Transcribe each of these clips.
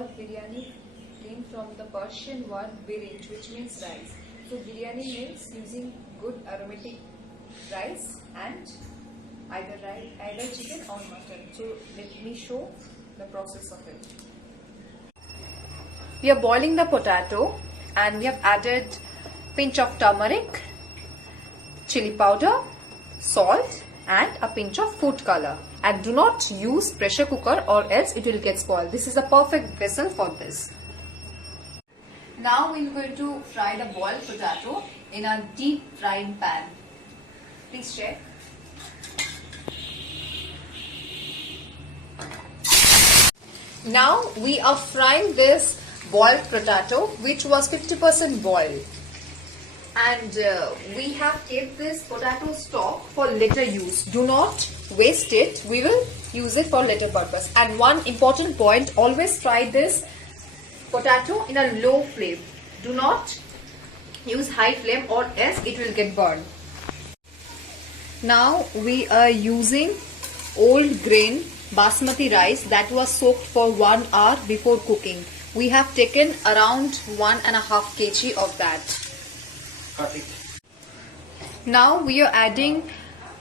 word biryani came from the Persian word birinj, which means rice. So biryani means using good aromatic rice and either chicken or mutton. So let me show the process of it. We are boiling the potato and we have added pinch of turmeric, chili powder, salt and a pinch of food color. And do not use pressure cooker or else it will get spoiled. This is a perfect vessel for this. Now we are going to fry the boiled potato in a deep frying pan. Please check. Now we are frying this boiled potato which was 50% boiled. And we have kept this potato stock for later use. Do not waste it. We will use it for later purpose. And one important point, always fry this potato in a low flame. Do not use high flame or else it will get burned. Now we are using old grain basmati rice that was soaked for 1 hour before cooking. We have taken around 1.5 kg of that. Now we are adding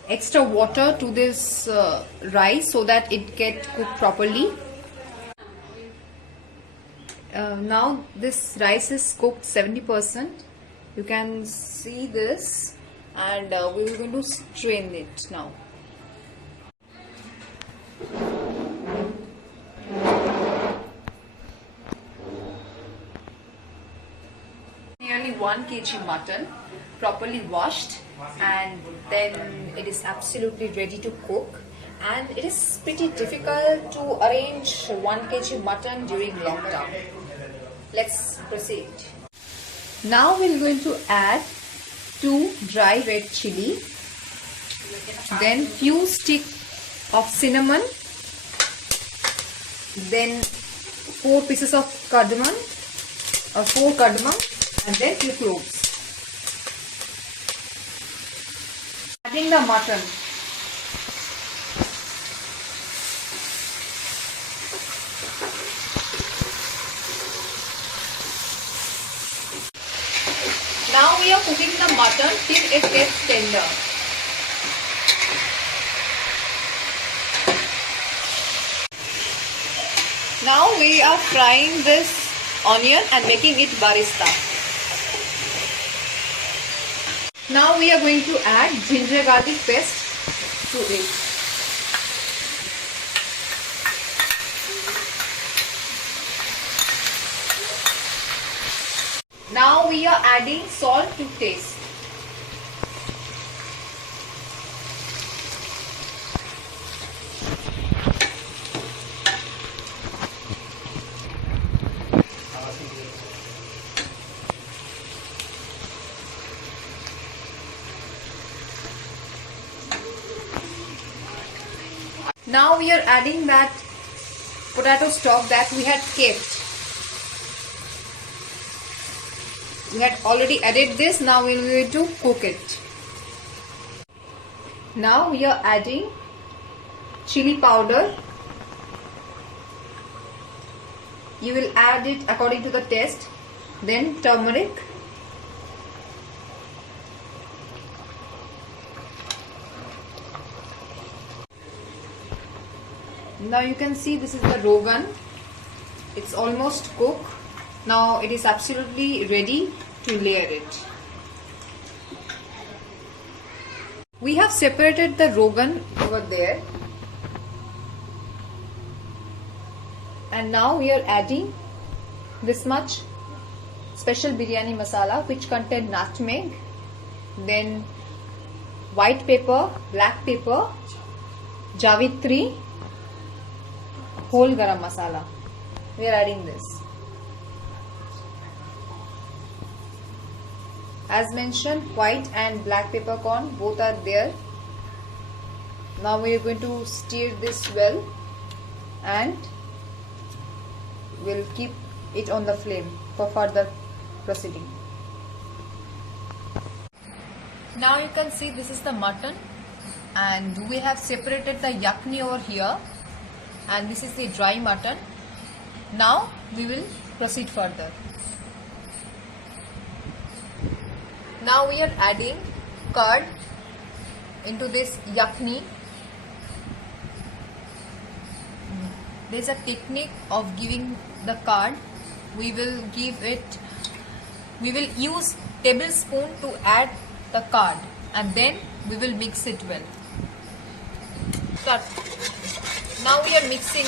extra water to this rice so that it get cooked properly. Now this rice is cooked 70%. You can see this, and we are going to strain it now. Nearly 1 kg mutton, properly washed, and then it is absolutely ready to cook. And it is pretty difficult to arrange 1 kg mutton during lockdown. Let's proceed. Now we're going to add 2 dry red chili, then few sticks of cinnamon, then 4 pieces of cardamom, or 4 cardamom, and then few cloves. Adding the mutton. Now we are cooking the mutton till it gets tender. Now we are frying this onion and making it barista. Now we are going to add ginger garlic paste to it. Now we are adding salt to taste. Now we are adding that potato stock that we had kept. We had already added this. Now we are going to cook it. Now we are adding chili powder. You will add it according to the taste. Then turmeric. Now you can see this is the rogan. It's almost cooked. Now it is absolutely ready to layer it. We have separated the rogan over there. And now we are adding this much special biryani masala which contain nutmeg, then white pepper, black pepper, javitri, whole garam masala. We are adding this. As mentioned, white and black peppercorn both are there. Now we are going to stir this well and we'll keep it on the flame for further proceeding. Now you can see this is the mutton and we have separated the yakni over here, and this is the dry mutton. Now we will proceed further. Now we are adding curd into this yakni. There is a technique of giving the curd. We will use tablespoon to add the curd, and then we will mix it well. Start. Now we are mixing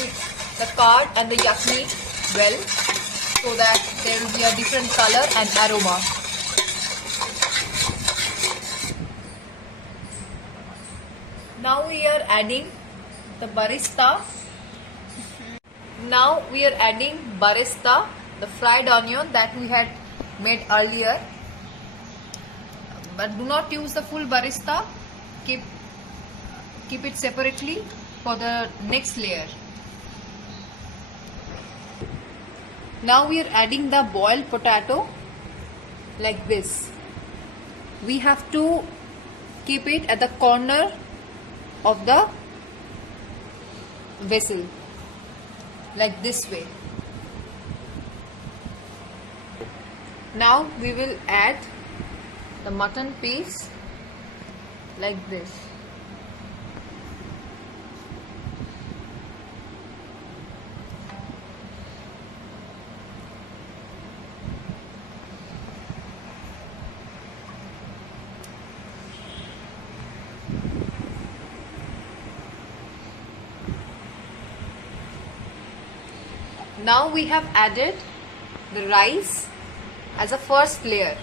the curd and the yakni well, so that there will be a different color and aroma. Now we are adding the barista. Now we are adding barista, the fried onion that we had made earlier. But do not use the full barista. Keep it separately for the next layer. Now we are adding the boiled potato like this. We have to keep it at the corner of the vessel like this way. Now we will add the mutton piece like this. Now we have added the rice as a first layer.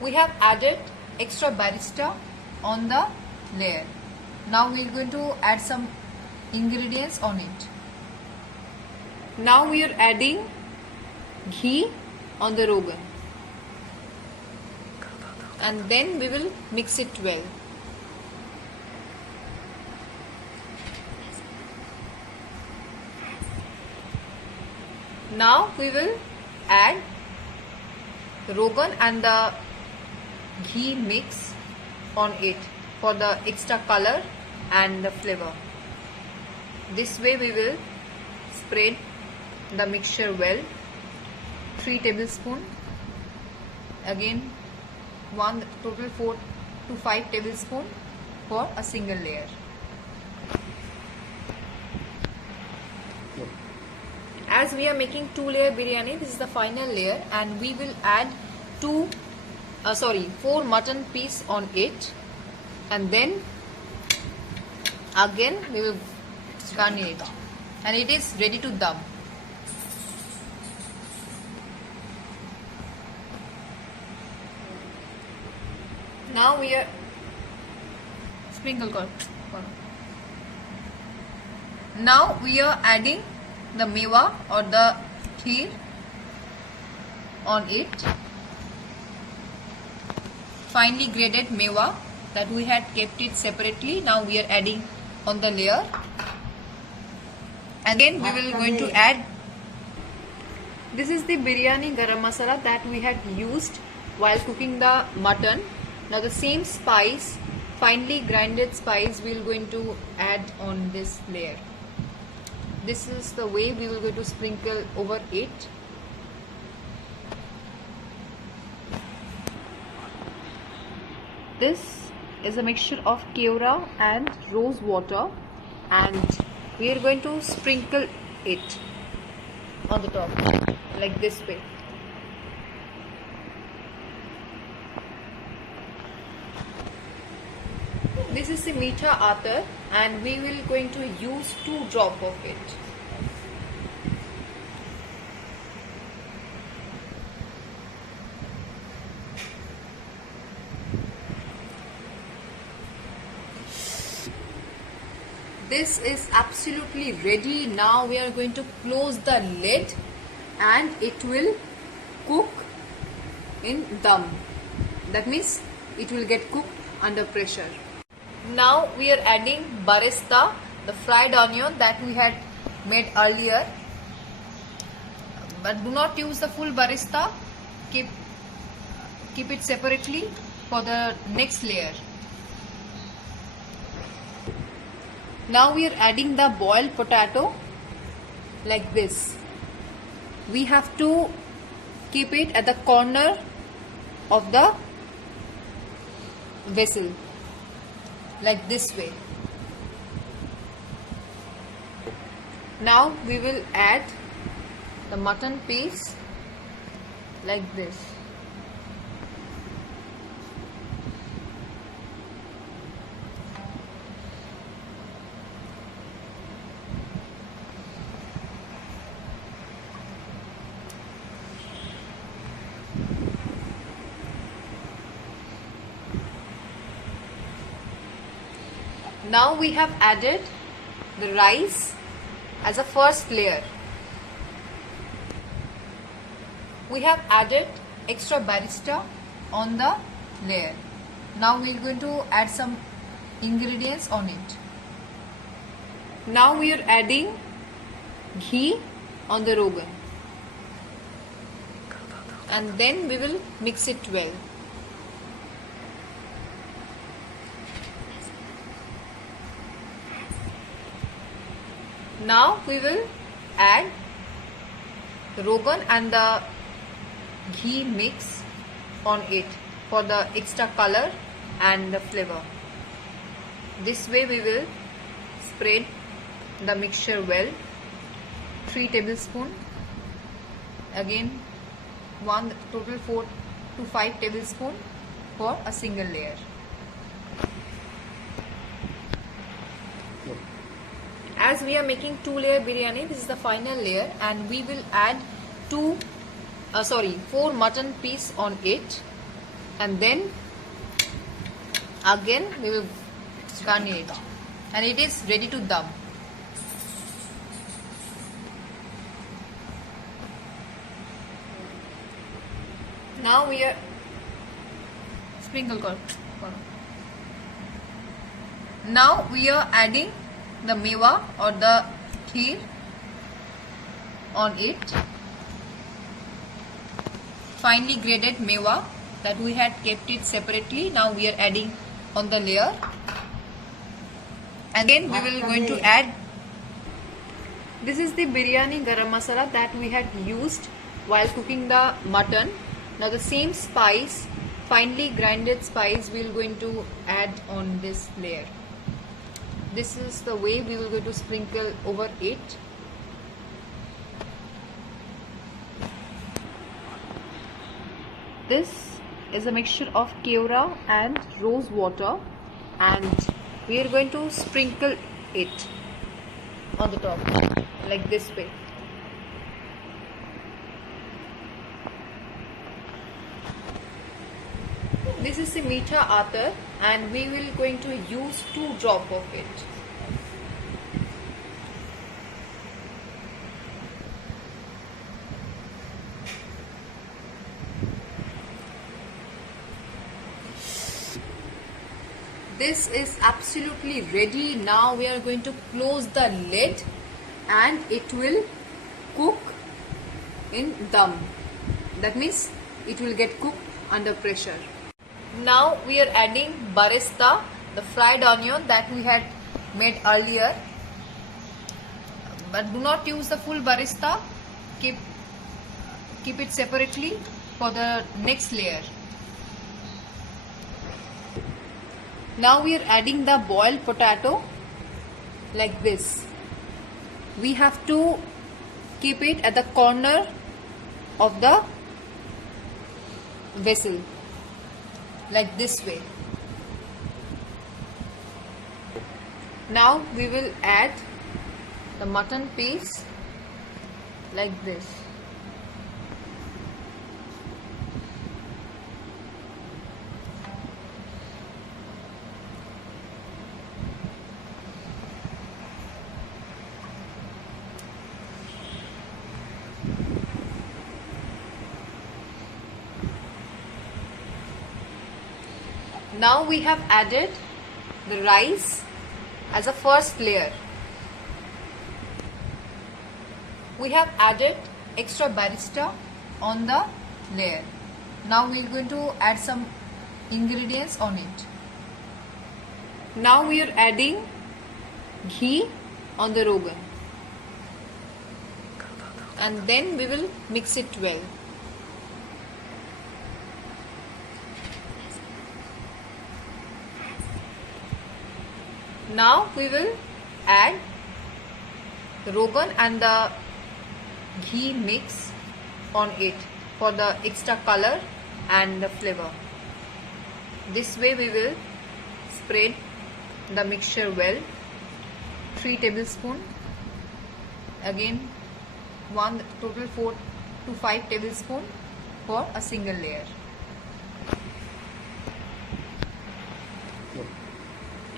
We have added extra barista on the layer. Now we are going to add some ingredients on it. Now we are adding ghee on the rogan, and then we will mix it well. Now we will add the rogan and the ghee mix on it for the extra color and the flavor. This way we will spread the mixture well. 3 tablespoons. Again, total 4 to 5 tablespoons for a single layer. As we are making 2-layer biryani, this is the final layer, and we will add 4 mutton piece on it, and then again we will garnish it, and it is ready to dum. Now we are sprinkle curd. Now we are adding the mewa or the kheer on it. Finely graded mewa that we had kept it separately. Now we are adding on the layer, and then we will going to add. This is the biryani garam masala that we had used while cooking the mutton. Now the same spice, finely grinded spice, we will going to add on this layer. This is the way we will going to sprinkle over it. This is a mixture of keora and rose water, and we are going to sprinkle it on the top like this way. This is the meetha atar, and we will going to use 2 drops of it. This is absolutely ready. Now we are going to close the lid, and it will cook in dum. That means it will get cooked under pressure. Now we are adding barista, the fried onion that we had made earlier. But do not use the full barista. Keep it separately for the next layer. Now we are adding the boiled potato like this. We have to keep it at the corner of the vessel, like this way. Now we will add the mutton piece like this. Now we have added the rice as a first layer. We have added extra barista on the layer. Now we are going to add some ingredients on it. Now we are adding ghee on the rogan, and then we will mix it well. Now we will add the rogan and the ghee mix on it for the extra color and the flavor. This way we will spread the mixture well. 3 tablespoons. Again, total 4 to 5 tablespoons for a single layer. As we are making 2-layer biryani, this is the final layer, and we will add 4 mutton piece on it, and then again we will garnish it, and it is ready to dum. Now we are Now we are adding the mewa or the kheer on it. Finely grated mewa that we had kept it separately. Now we are adding on the layer, and then we will going to add. This is the biryani garam masala that we had used while cooking the mutton. Now the same spice, finely grinded spice, we are going to add on this layer. This is the way we will going to sprinkle over it. This is a mixture of keora and rose water, and we are going to sprinkle it on the top like this way. This is the meetha atar, and we will going to use 2 drops of it. This is absolutely ready. Now we are going to close the lid, and it will cook in dum. That means it will get cooked under pressure. Now we are adding barista, the fried onion that we had made earlier, but do not use the full barista. Keep it separately for the next layer. Now we are adding the boiled potato like this. We have to keep it at the corner of the vessel, like this way. Now we will add the mutton piece like this. Now we have added the rice as a first layer. We have added extra barista on the layer. Now we are going to add some ingredients on it. Now we are adding ghee on the rogan, and then we will mix it well. Now we will add the rogan and the ghee mix on it for the extra color and the flavor. This way we will spread the mixture well. 3 tablespoons, again one total 4 to 5 tablespoons for a single layer.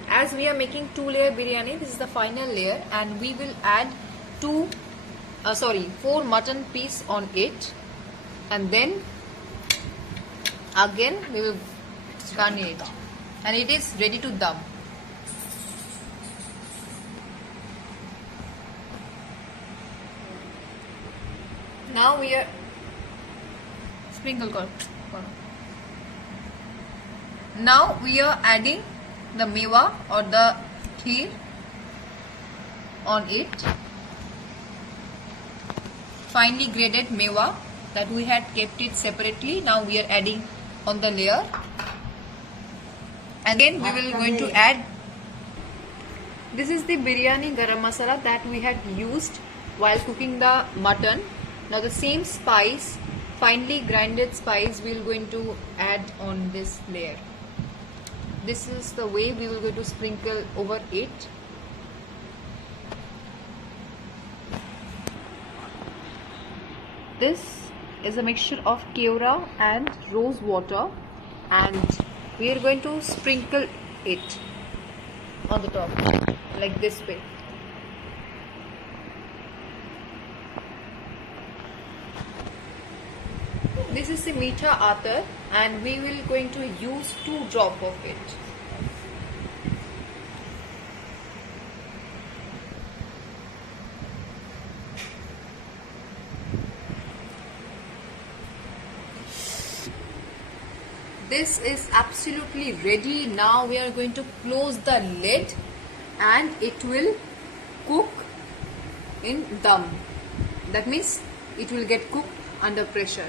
As we are making 2-layer biryani, this is the final layer, and we will add 4 mutton piece on it, and then again we will garnish it, and it is ready to dum. Now we are sprinkle. Now we are adding the mewa or the kheer on it. Finely grated mewa that we had kept it separately. Now we are adding on the layer. And then we will going to add. This is the biryani garam masala that we had used while cooking the mutton. Now the same spice, finely grinded spice, we are going to add on this layer. This is the way we will going to sprinkle over it. This is a mixture of keora and rose water, and we are going to sprinkle it on the top like this way. This is the meetha atar, and we will going to use 2 drops of it. This is absolutely ready. Now we are going to close the lid, and it will cook in dum. That means it will get cooked under pressure.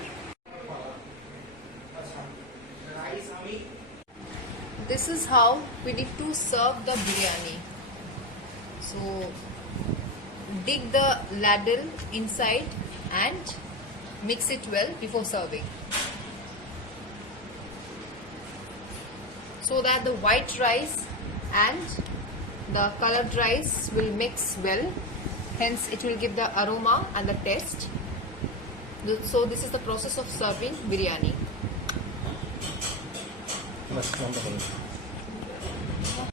This is how we need to serve the biryani. So dig the ladle inside and mix it well before serving, so that the white rice and the colored rice will mix well. Hence it will give the aroma and the taste. So this is the process of serving biryani.